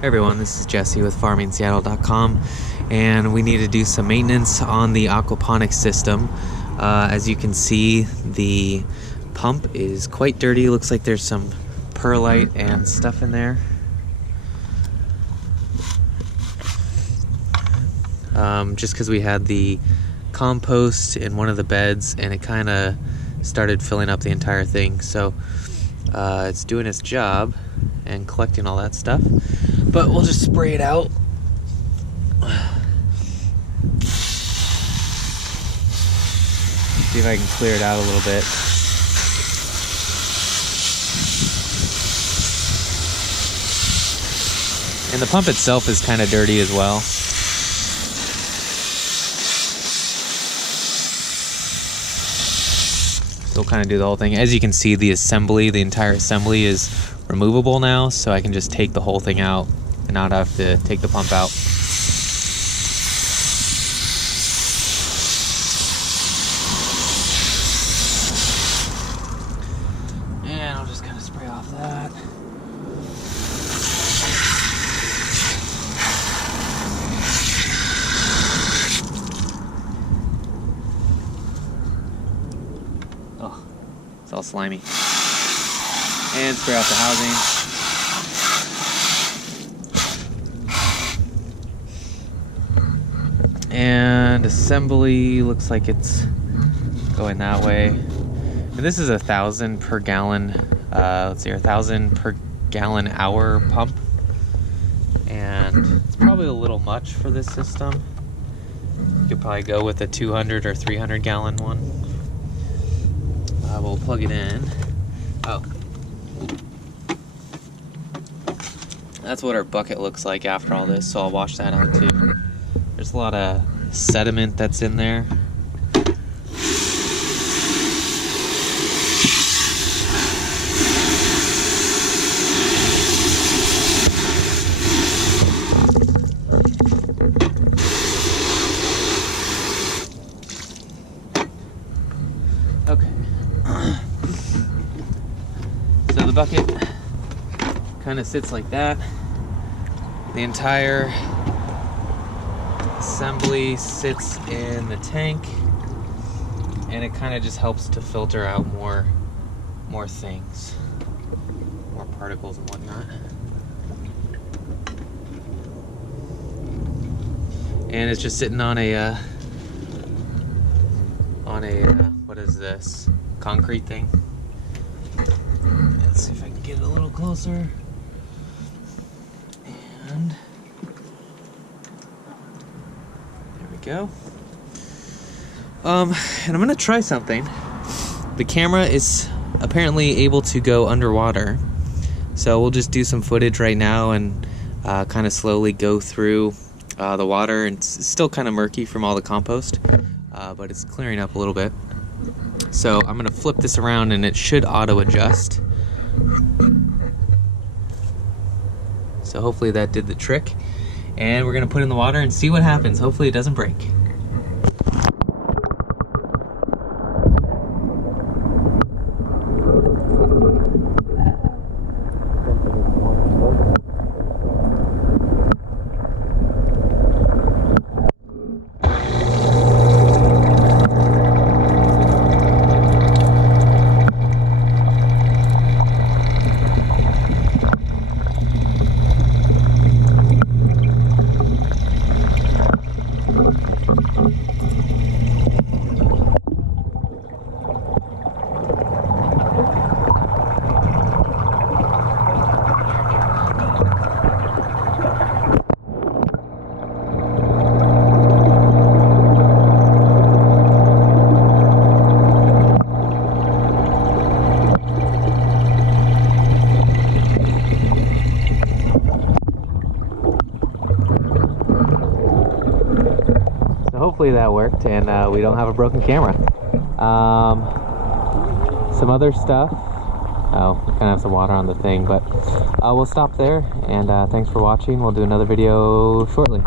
Hey everyone, this is Jesse with FarmingSeattle.com, and we need to do some maintenance on the aquaponics system. As you can see, the pump is quite dirty. Looks like there's some perlite and stuff in there. Just because we had the compost in one of the beds and it kind of started filling up the entire thing. So it's doing its job and collecting all that stuff, but we'll just spray it out. See if I can clear it out a little bit. And the pump itself is kind of dirty as well. So we'll kind of do the whole thing. As you can see, the entire assembly is removable now, so I can just take the whole thing out and not have to take the pump out. And I'll just kind of spray off that. Oh, it's all slimy. And spray out the housing. And assembly looks like it's going that way. And this is 1,000 per gallon. Let's see, 1,000 per gallon hour pump. And it's probably a little much for this system. You could probably go with a 200 or 300 gallon one. We'll plug it in. Oh. That's what our bucket looks like after all this, so I'll wash that out too. There's a lot of sediment that's in there. Okay. So the bucket kind of sits like that. The entire assembly sits in the tank, and it kind of just helps to filter out more things, more particles and whatnot. And it's just sitting on a what is this? Concrete thing. Let's see if I can get it a little closer. And there we go. And I'm gonna try something. The camera is apparently able to go underwater, so we'll just do some footage right now and kind of slowly go through the water. And it's still kind of murky from all the compost, but it's clearing up a little bit. So I'm gonna flip this around and it should auto adjust. So hopefully that did the trick. And we're gonna put it in the water and see what happens. Hopefully it doesn't break. Hopefully that worked and we don't have a broken camera. Some other stuff. Oh, we kind of have some water on the thing, but we'll stop there, and thanks for watching. We'll do another video shortly.